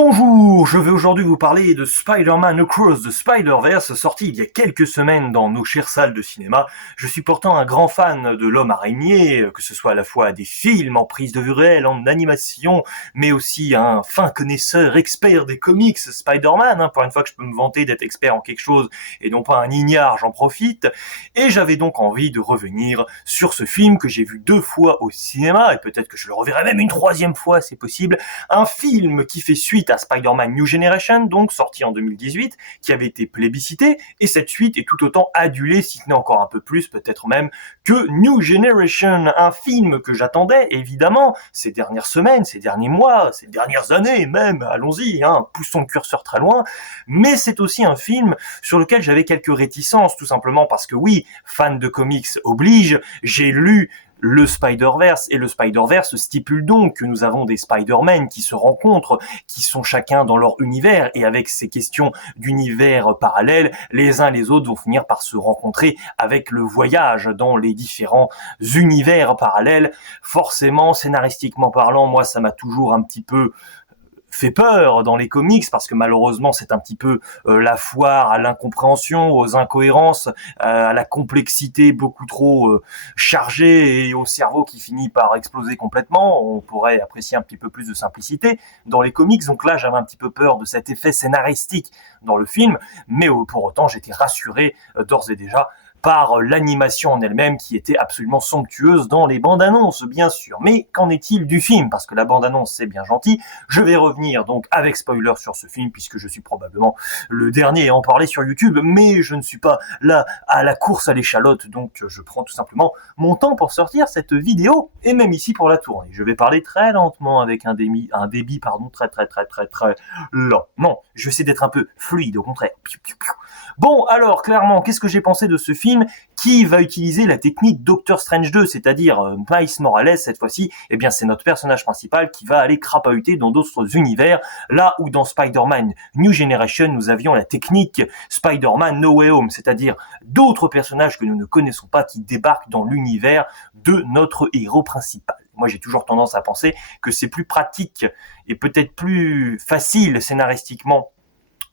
Bonjour, je vais aujourd'hui vous parler de Spider-Man Across the Spider-Verse, sorti il y a quelques semaines dans nos chères salles de cinéma. Je suis pourtant un grand fan de l'homme araignée, que ce soit à la fois des films en prise de vue réelle, en animation, mais aussi un fin connaisseur, expert des comics Spider-Man, pour une fois que je peux me vanter d'être expert en quelque chose et non pas un ignare, j'en profite. Et j'avais donc envie de revenir sur ce film que j'ai vu 2 fois au cinéma, et peut-être que je le reverrai même une 3e fois, c'est possible. Un film qui fait suite à Spider-Man New Generation, donc sorti en 2018, qui avait été plébiscité, et cette suite est tout autant adulée, si ce n'est encore un peu plus, peut-être même, que New Generation, un film que j'attendais, évidemment, ces dernières semaines, ces derniers mois, ces dernières années même, allons-y, poussons le curseur très loin, mais c'est aussi un film sur lequel j'avais quelques réticences, tout simplement parce que oui, fan de comics oblige, j'ai lu le Spider-Verse, et le Spider-Verse stipule donc que nous avons des Spider-Man qui se rencontrent, qui sont chacun dans leur univers, et avec ces questions d'univers parallèles, les uns les autres vont finir par se rencontrer avec le voyage dans les différents univers parallèles. Forcément, scénaristiquement parlant, moi ça m'a toujours un petit peu fait peur dans les comics parce que malheureusement c'est un petit peu la foire à l'incompréhension, aux incohérences, à la complexité beaucoup trop chargée et au cerveau qui finit par exploser complètement. On pourrait apprécier un petit peu plus de simplicité dans les comics, donc là j'avais un petit peu peur de cet effet scénaristique dans le film, mais pour autant j'étais rassuré d'ores et déjà par l'animation en elle-même qui était absolument somptueuse dans les bandes annonces, bien sûr. Mais qu'en est-il du film? Parce que la bande annonce c'est bien gentil. Je vais revenir donc avec spoiler sur ce film puisque je suis probablement le dernier à en parler sur YouTube, mais je ne suis pas là à la course à l'échalote, donc je prends tout simplement mon temps pour sortir cette vidéo et même ici pour la tournée. Je vais parler très lentement avec un débit très lent. Non, je vais essayer d'être un peu fluide, au contraire. Bon, alors, clairement, qu'est-ce que j'ai pensé de ce film qui va utiliser la technique Doctor Strange 2, c'est-à-dire Miles Morales, cette fois-ci, eh bien, c'est notre personnage principal qui va aller crapahuter dans d'autres univers, là où dans Spider-Man New Generation, nous avions la technique Spider-Man No Way Home, c'est-à-dire d'autres personnages que nous ne connaissons pas qui débarquent dans l'univers de notre héros principal. Moi, j'ai toujours tendance à penser que c'est plus pratique et peut-être plus facile scénaristiquement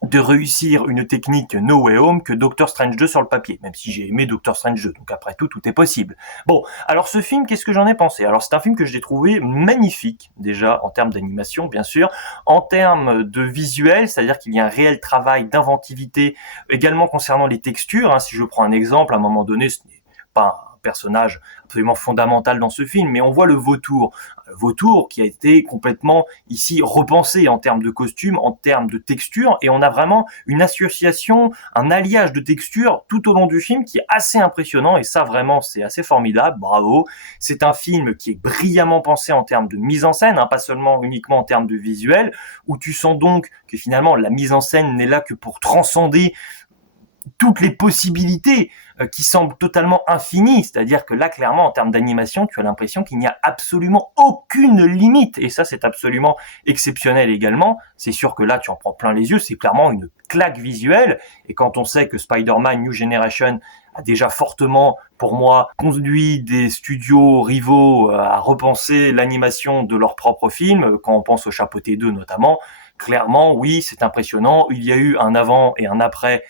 de réussir une technique No Way Home que Doctor Strange 2 sur le papier, même si j'ai aimé Doctor Strange 2, donc après tout, tout est possible. Bon, alors ce film, qu'est-ce que j'en ai pensé? Alors c'est un film que j'ai trouvé magnifique, déjà, en termes d'animation, bien sûr, en termes de visuel, c'est-à-dire qu'il y a un réel travail d'inventivité, également concernant les textures, si je prends un exemple, à un moment donné, ce n'est pas un personnage absolument fondamental dans ce film, mais on voit le vautour qui a été complètement ici repensé en termes de costume, en termes de texture, et on a vraiment une association, un alliage de textures tout au long du film qui est assez impressionnant, et ça vraiment c'est assez formidable, bravo. C'est un film qui est brillamment pensé en termes de mise en scène, pas seulement uniquement en termes de visuel, où tu sens donc que finalement la mise en scène n'est là que pour transcender toutes les possibilités qui semblent totalement infinies, c'est-à-dire que là, clairement, en termes d'animation, tu as l'impression qu'il n'y a absolument aucune limite, et ça, c'est absolument exceptionnel également. C'est sûr que là, tu en prends plein les yeux, c'est clairement une claque visuelle, et quand on sait que Spider-Man New Generation a déjà fortement, pour moi, conduit des studios rivaux à repenser l'animation de leurs propres films, quand on pense au Chapeauté 2 notamment, clairement, oui, c'est impressionnant. Il y a eu un avant et un après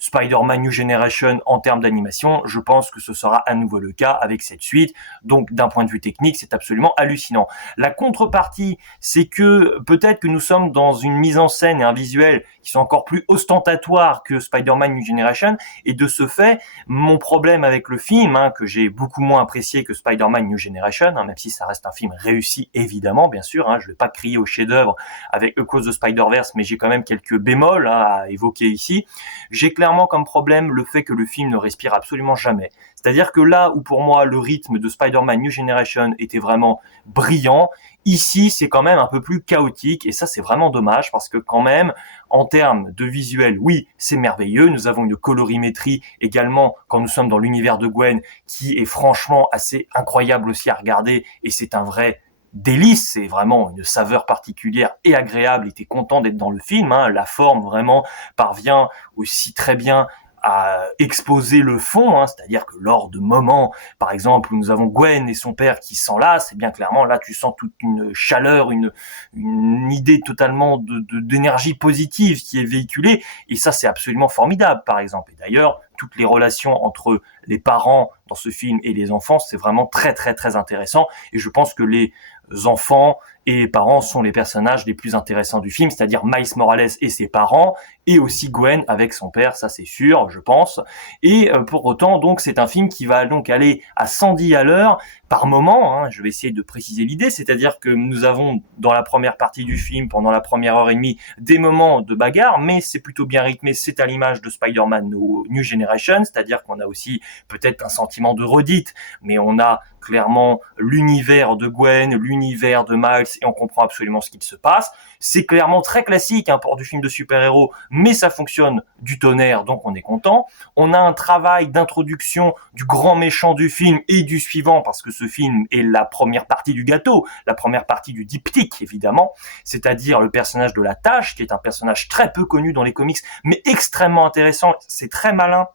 Spider-Man New Generation en termes d'animation, je pense que ce sera à nouveau le cas avec cette suite. Donc d'un point de vue technique, c'est absolument hallucinant. La contrepartie, c'est que peut-être que nous sommes dans une mise en scène et un visuel qui sont encore plus ostentatoires que Spider-Man New Generation, et de ce fait, mon problème avec le film, que j'ai beaucoup moins apprécié que Spider-Man New Generation, même si ça reste un film réussi évidemment, bien sûr, je vais pas crier au chef-d'œuvre avec Across the Spider-Verse, mais j'ai quand même quelques bémols à évoquer ici. J'ai clairement comme problème le fait que le film ne respire absolument jamais. C'est-à-dire que là où pour moi le rythme de Spider-Man New Generation était vraiment brillant, ici c'est quand même un peu plus chaotique, et ça c'est vraiment dommage parce que quand même en termes de visuel, oui c'est merveilleux, nous avons une colorimétrie également quand nous sommes dans l'univers de Gwen qui est franchement assez incroyable aussi à regarder, et c'est un vrai délice, c'est vraiment une saveur particulière et agréable, et t'es content d'être dans le film, la forme vraiment parvient aussi très bien à exposer le fond, c'est-à-dire que lors de moments, par exemple, où nous avons Gwen et son père qui s'enlacent, et bien clairement là tu sens toute une chaleur, une idée totalement d'énergie positive qui est véhiculée, et ça c'est absolument formidable par exemple. Et d'ailleurs, toutes les relations entre les parents dans ce film et les enfants, c'est vraiment très très très intéressant, et je pense que les enfants et les parents sont les personnages les plus intéressants du film, c'est-à-dire Miles Morales et ses parents, et aussi Gwen avec son père, ça c'est sûr, je pense. Et pour autant, donc, c'est un film qui va donc aller à 110 à l'heure par moment, je vais essayer de préciser l'idée, c'est-à-dire que nous avons dans la première partie du film, pendant la première heure et demie, des moments de bagarre, mais c'est plutôt bien rythmé, c'est à l'image de Spider-Man New Generation, c'est-à-dire qu'on a aussi peut-être un sentiment de redite, mais on a clairement l'univers de Gwen, l'univers de Miles, et on comprend absolument ce qu'il se passe. C'est clairement très classique pour du film de super-héros, mais ça fonctionne du tonnerre, donc on est content. On a un travail d'introduction du grand méchant du film et du suivant, parce que ce film est la première partie du gâteau, la première partie du diptyque, évidemment, c'est-à-dire le personnage de la Tâche, qui est un personnage très peu connu dans les comics, mais extrêmement intéressant. C'est très malin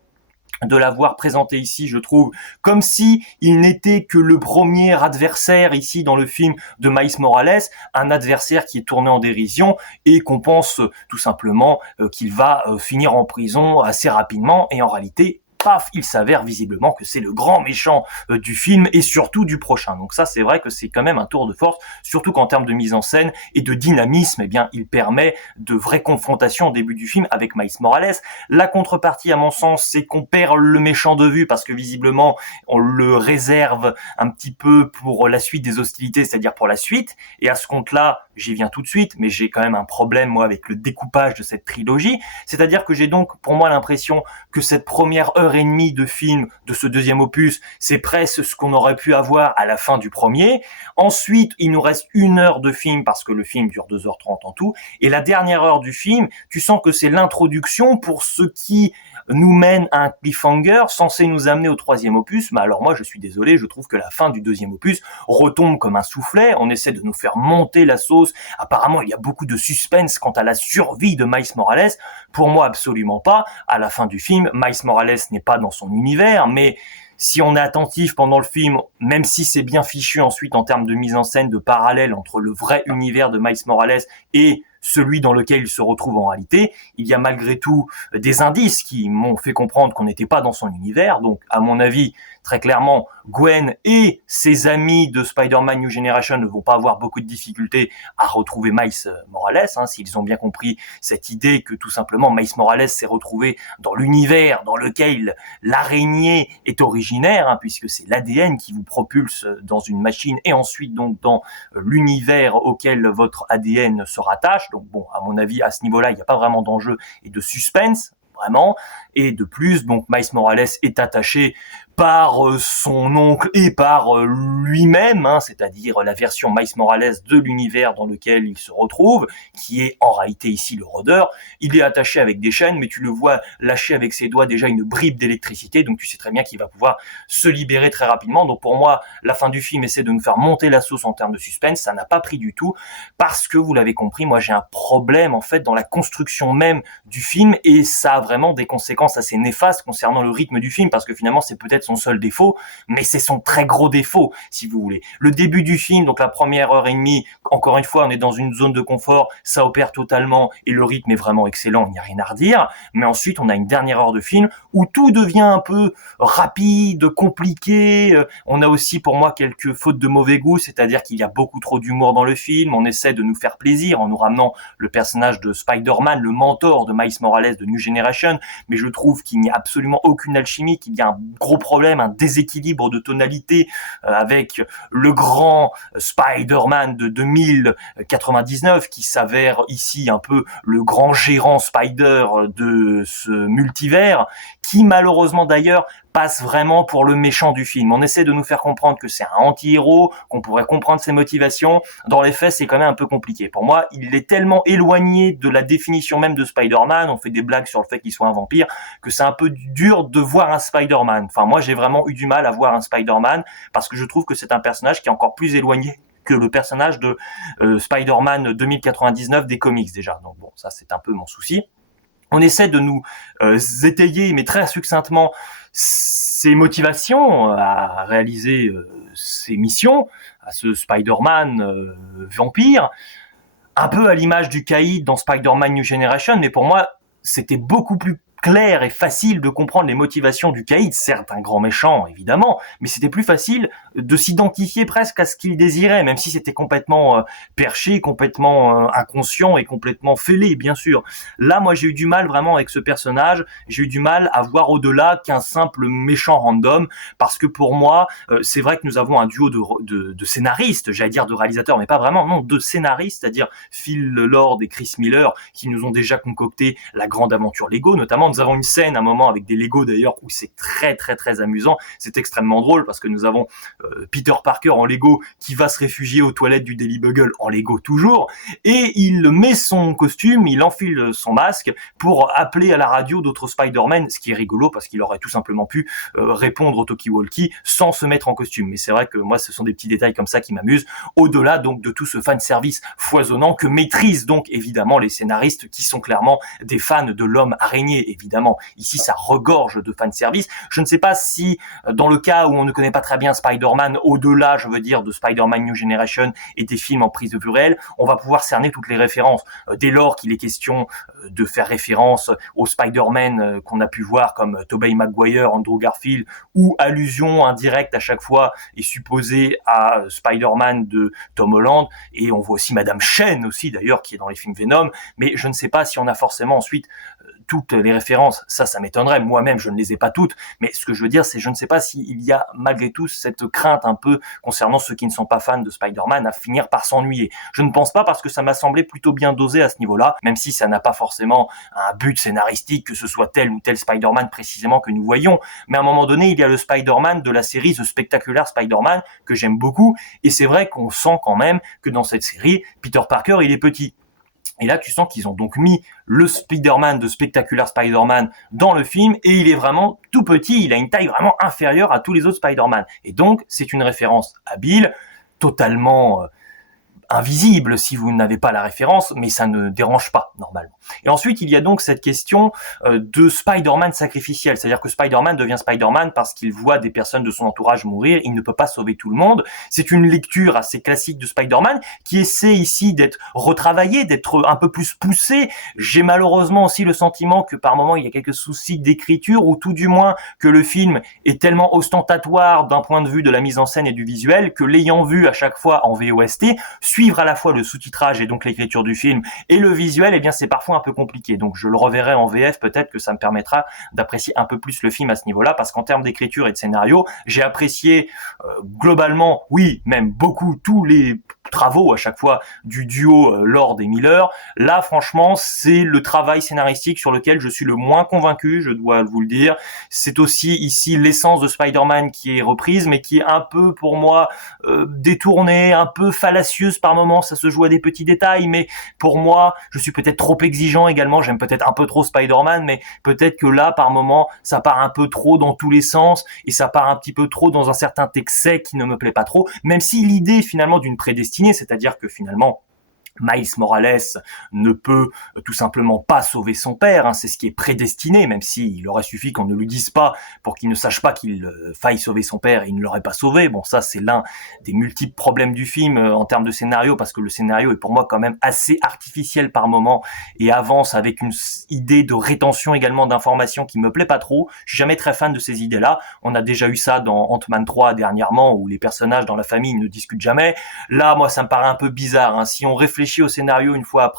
de l'avoir présenté ici, je trouve, comme si il n'était que le premier adversaire ici dans le film de Miles Morales, un adversaire qui est tourné en dérision et qu'on pense tout simplement qu'il va finir en prison assez rapidement, et en réalité, paf, il s'avère visiblement que c'est le grand méchant du film et surtout du prochain. Donc ça, c'est vrai que c'est quand même un tour de force, surtout qu'en termes de mise en scène et de dynamisme, eh bien, il permet de vraies confrontations au début du film avec Miles Morales. La contrepartie, à mon sens, c'est qu'on perd le méchant de vue parce que visiblement, on le réserve un petit peu pour la suite des hostilités, c'est-à-dire pour la suite. Et à ce compte-là, j'y viens tout de suite, mais j'ai quand même un problème, moi, avec le découpage de cette trilogie. C'est-à-dire que j'ai donc, pour moi, l'impression que cette première heure et demie de film de ce deuxième opus, c'est presque ce qu'on aurait pu avoir à la fin du premier. Ensuite, il nous reste 1 heure de film parce que le film dure 2h30 en tout. Et la dernière heure du film, tu sens que c'est l'introduction pour ce qui nous mène à un cliffhanger censé nous amener au troisième opus. Mais alors moi, je suis désolé, je trouve que la fin du deuxième opus retombe comme un soufflet. On essaie de nous faire monter la sauce. Apparemment, il y a beaucoup de suspense quant à la survie de Miles Morales. Pour moi, absolument pas. À la fin du film, Miles Morales n'est pas dans son univers, mais si on est attentif pendant le film, même si c'est bien fichu ensuite en termes de mise en scène, de parallèle entre le vrai univers de Miles Morales et celui dans lequel il se retrouve en réalité, il y a malgré tout des indices qui m'ont fait comprendre qu'on n'était pas dans son univers. Donc, à mon avis, très clairement, Gwen et ses amis de Spider-Man New Generation ne vont pas avoir beaucoup de difficultés à retrouver Miles Morales, s'ils ont bien compris cette idée que tout simplement Miles Morales s'est retrouvé dans l'univers dans lequel l'araignée est originaire, puisque c'est l'ADN qui vous propulse dans une machine et ensuite donc dans l'univers auquel votre ADN se rattache. Donc bon, à mon avis, à ce niveau-là, il n'y a pas vraiment d'enjeu et de suspense, vraiment. Et de plus, donc Miles Morales est attaché par son oncle et par lui-même, c'est-à-dire la version Miles Morales de l'univers dans lequel il se retrouve, qui est en réalité ici le rôdeur. Il est attaché avec des chaînes, mais tu le vois lâcher avec ses doigts déjà une bribe d'électricité, donc tu sais très bien qu'il va pouvoir se libérer très rapidement. Donc pour moi, la fin du film essaie de nous faire monter la sauce en termes de suspense, ça n'a pas pris du tout, parce que vous l'avez compris, moi j'ai un problème en fait dans la construction même du film, et ça a vraiment des conséquences assez néfastes concernant le rythme du film, parce que finalement c'est peut-être son seul défaut, mais c'est son très gros défaut, si vous voulez. Le début du film, donc la première heure et demie, encore une fois, on est dans une zone de confort, ça opère totalement, et le rythme est vraiment excellent, il n'y a rien à redire, mais ensuite on a une dernière heure de film où tout devient un peu rapide, compliqué, on a aussi pour moi quelques fautes de mauvais goût, c'est-à-dire qu'il y a beaucoup trop d'humour dans le film, on essaie de nous faire plaisir en nous ramenant le personnage de Spider-Man, le mentor de Miles Morales de New Generation, mais je trouve qu'il n'y a absolument aucune alchimie, qu'il y a un gros problème, un déséquilibre de tonalité avec le grand Spider-Man de 2099 qui s'avère ici un peu le grand gérant Spider de ce multivers, qui malheureusement d'ailleurs passe vraiment pour le méchant du film. On essaie de nous faire comprendre que c'est un anti-héros, qu'on pourrait comprendre ses motivations. Dans les faits, c'est quand même un peu compliqué. Pour moi, il est tellement éloigné de la définition même de Spider-Man, on fait des blagues sur le fait qu'il soit un vampire, que c'est un peu dur de voir un Spider-Man. Enfin, moi, j'ai vraiment eu du mal à voir un Spider-Man, parce que je trouve que c'est un personnage qui est encore plus éloigné que le personnage de Spider-Man 2099 des comics déjà. Donc bon, ça c'est un peu mon souci. On essaie de nous étayer, mais très succinctement, ses motivations à réaliser ses missions, à ce Spider-Man vampire, un peu à l'image du caïd dans Spider-Man New Generation, mais pour moi, c'était beaucoup plus clair et facile de comprendre les motivations du caïd, certes un grand méchant évidemment, mais c'était plus facile de s'identifier presque à ce qu'il désirait, même si c'était complètement perché, complètement inconscient et complètement fêlé bien sûr. Là moi j'ai eu du mal vraiment avec ce personnage, j'ai eu du mal à voir au-delà qu'un simple méchant random, parce que pour moi c'est vrai que nous avons un duo de scénaristes, j'allais dire de réalisateurs, mais pas vraiment, non, de scénaristes, c'est-à-dire Phil Lord et Chris Miller, qui nous ont déjà concocté la grande aventure Lego notamment. Nous avons une scène à un moment avec des Lego d'ailleurs où c'est très très très amusant, c'est extrêmement drôle parce que nous avons Peter Parker en Lego qui va se réfugier aux toilettes du Daily Bugle en Lego toujours, et il met son costume, il enfile son masque pour appeler à la radio d'autres Spider-Man, ce qui est rigolo parce qu'il aurait tout simplement pu répondre au talkie-walkie sans se mettre en costume. Mais c'est vrai que moi ce sont des petits détails comme ça qui m'amusent, au-delà donc de tout ce fan-service foisonnant que maîtrisent donc évidemment les scénaristes qui sont clairement des fans de l'homme araignée. Évidemment, ici ça regorge de fanservice. Je ne sais pas si dans le cas où on ne connaît pas très bien Spider-Man, au-delà, je veux dire, de Spider-Man New Generation et des films en prise de vue réelle, on va pouvoir cerner toutes les références. Dès lors qu'il est question de faire référence aux Spider-Man qu'on a pu voir comme Tobey Maguire, Andrew Garfield, ou allusion indirecte à chaque fois est supposée à Spider-Man de Tom Holland, et on voit aussi Madame Chen aussi d'ailleurs qui est dans les films Venom, mais je ne sais pas si on a forcément ensuite toutes les références, ça m'étonnerait, moi-même je ne les ai pas toutes, mais ce que je veux dire c'est je ne sais pas s'il y a malgré tout cette crainte un peu concernant ceux qui ne sont pas fans de Spider-Man à finir par s'ennuyer. Je ne pense pas parce que ça m'a semblé plutôt bien dosé à ce niveau-là, même si ça n'a pas forcément un but scénaristique que ce soit tel ou tel Spider-Man précisément que nous voyons, mais à un moment donné il y a le Spider-Man de la série The Spectacular Spider-Man que j'aime beaucoup, et c'est vrai qu'on sent quand même que dans cette série, Peter Parker il est petit. Et là, tu sens qu'ils ont donc mis le Spider-Man de Spectacular Spider-Man dans le film, et il est vraiment tout petit, il a une taille vraiment inférieure à tous les autres Spider-Man. Et donc, c'est une référence habile, totalement invisible si vous n'avez pas la référence, mais ça ne dérange pas normalement. Et ensuite, il y a donc cette question de Spider-Man sacrificiel, c'est-à-dire que Spider-Man devient Spider-Man parce qu'il voit des personnes de son entourage mourir, il ne peut pas sauver tout le monde. C'est une lecture assez classique de Spider-Man qui essaie ici d'être retravaillée, d'être un peu plus poussée. J'ai malheureusement aussi le sentiment que par moments il y a quelques soucis d'écriture, ou tout du moins que le film est tellement ostentatoire d'un point de vue de la mise en scène et du visuel que, l'ayant vu à chaque fois en VOST, suivre à la fois le sous-titrage et donc l'écriture du film et le visuel, eh bien c'est parfois un peu compliqué. Donc je le reverrai en VF, peut-être que ça me permettra d'apprécier un peu plus le film à ce niveau-là, parce qu'en termes d'écriture et de scénario, j'ai apprécié globalement, oui, même beaucoup, tous les travaux à chaque fois du duo Lord et Miller. Là, franchement, c'est le travail scénaristique sur lequel je suis le moins convaincu, je dois vous le dire. C'est aussi ici l'essence de Spider-Man qui est reprise, mais qui est un peu, pour moi, détournée, un peu fallacieuse par moments. Ça se joue à des petits détails, mais pour moi, je suis peut-être trop exigeant également. J'aime peut-être un peu trop Spider-Man, mais peut-être que là, par moments, ça part un peu trop dans tous les sens, et ça part un petit peu trop dans un certain excès qui ne me plaît pas trop, même si l'idée finalement d'une prédestinée, c'est-à-dire que finalement Miles Morales ne peut tout simplement pas sauver son père, c'est ce qui est prédestiné, même s'il aurait suffi qu'on ne lui dise pas pour qu'il ne sache pas qu'il faille sauver son père et il ne l'aurait pas sauvé. Bon, ça c'est l'un des multiples problèmes du film en termes de scénario, parce que le scénario est pour moi quand même assez artificiel par moment et avance avec une idée de rétention également d'informations qui me plaît pas trop. Je suis jamais très fan de ces idées-là. On a déjà eu ça dans Ant-Man 3 dernièrement, où les personnages dans la famille ne discutent jamais. Là, moi, ça me paraît un peu bizarre, Si on réfléchit au scénario une fois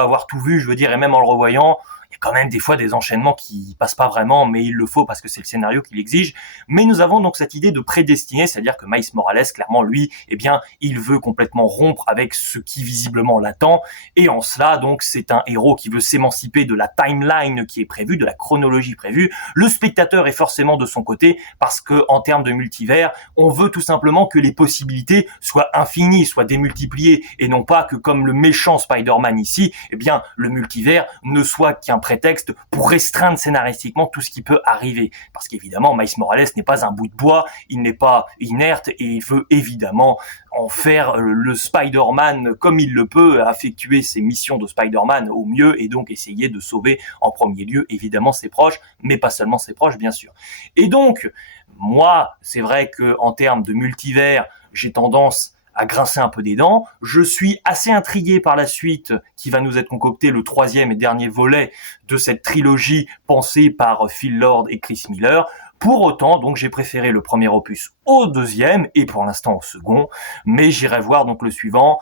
avoir tout vu, je veux dire, et même en le revoyant, il y a quand même des fois des enchaînements qui passent pas vraiment, mais il le faut parce que c'est le scénario qui l'exige. Mais nous avons donc cette idée de prédestiné, c'est-à-dire que Miles Morales, clairement, lui, eh bien, il veut complètement rompre avec ce qui visiblement l'attend, et en cela, donc, c'est un héros qui veut s'émanciper de la timeline qui est prévue, de la chronologie prévue. Le spectateur est forcément de son côté, parce que, en termes de multivers, on veut tout simplement que les possibilités soient infinies, soient démultipliées, et non pas que, comme le méchant Spider-Man ici, eh bien, le multivers ne soit qu'un prétexte pour restreindre scénaristiquement tout ce qui peut arriver. Parce qu'évidemment, Miles Morales n'est pas un bout de bois, il n'est pas inerte et il veut évidemment en faire le Spider-Man comme il le peut, effectuer ses missions de Spider-Man au mieux et donc essayer de sauver en premier lieu évidemment ses proches, mais pas seulement ses proches bien sûr. Et donc, moi, c'est vrai que en termes de multivers, j'ai tendance à grincer un peu des dents. Je suis assez intrigué par la suite qui va nous être concoctée, le troisième et dernier volet de cette trilogie pensée par Phil Lord et Chris Miller. Pour autant, donc, j'ai préféré le premier opus au deuxième et pour l'instant au second, mais j'irai voir donc le suivant,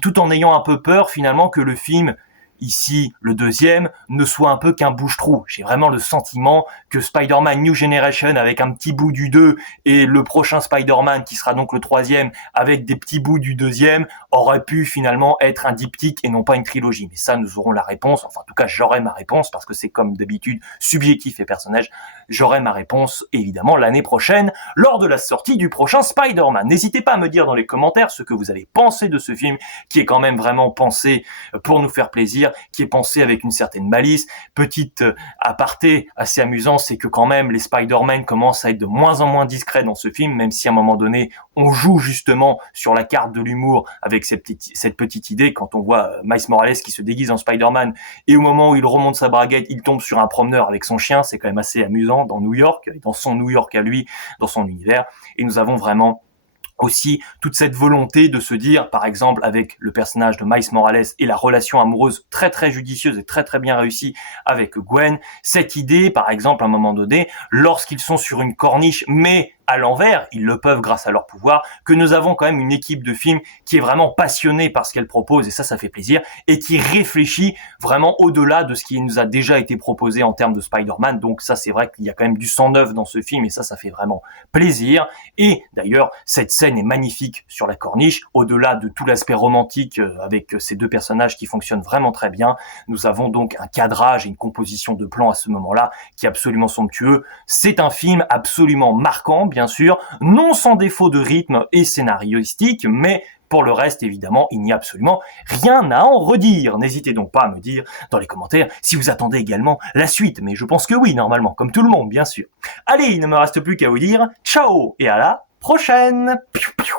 tout en ayant un peu peur finalement que le film, ici le deuxième, ne soit un peu qu'un bouche-trou. J'ai vraiment le sentiment que Spider-Man New Generation avec un petit bout du 2 et le prochain Spider-Man qui sera donc le troisième avec des petits bouts du deuxième aurait pu finalement être un diptyque et non pas une trilogie. Mais ça, nous aurons la réponse, enfin en tout cas j'aurai ma réponse parce que c'est comme d'habitude subjectif et personnel. J'aurai ma réponse évidemment l'année prochaine lors de la sortie du prochain Spider-Man. N'hésitez pas à me dire dans les commentaires ce que vous avez pensé de ce film qui est quand même vraiment pensé pour nous faire plaisir, qui est pensé avec une certaine malice. Petite aparté assez amusant, c'est que quand même les Spider-Man commencent à être de moins en moins discrets dans ce film, même si à un moment donné on joue justement sur la carte de l'humour avec cette petite idée quand on voit Miles Morales qui se déguise en Spider-Man et au moment où il remonte sa braguette, il tombe sur un promeneur avec son chien. C'est quand même assez amusant dans New York, dans son New York à lui, dans son univers. Et nous avons vraiment aussi toute cette volonté de se dire, par exemple avec le personnage de Miles Morales et la relation amoureuse très très judicieuse et très très bien réussie avec Gwen, cette idée par exemple à un moment donné, lorsqu'ils sont sur une corniche mais à l'envers, ils le peuvent grâce à leur pouvoir, que nous avons quand même une équipe de films qui est vraiment passionnée par ce qu'elle propose, et ça fait plaisir, et qui réfléchit vraiment au-delà de ce qui nous a déjà été proposé en termes de Spider-Man. Donc ça, c'est vrai qu'il y a quand même du sang neuf dans ce film, et ça fait vraiment plaisir. Et d'ailleurs, cette scène est magnifique sur la corniche, au-delà de tout l'aspect romantique avec ces deux personnages qui fonctionnent vraiment très bien. Nous avons donc un cadrage et une composition de plans à ce moment-là qui est absolument somptueux. C'est un film absolument marquant, bien sûr, non sans défaut de rythme et scénaristique, mais pour le reste, évidemment, il n'y a absolument rien à en redire. N'hésitez donc pas à me dire dans les commentaires si vous attendez également la suite, mais je pense que oui, normalement, comme tout le monde, bien sûr. Allez, il ne me reste plus qu'à vous dire ciao et à la prochaine. Piou, piou.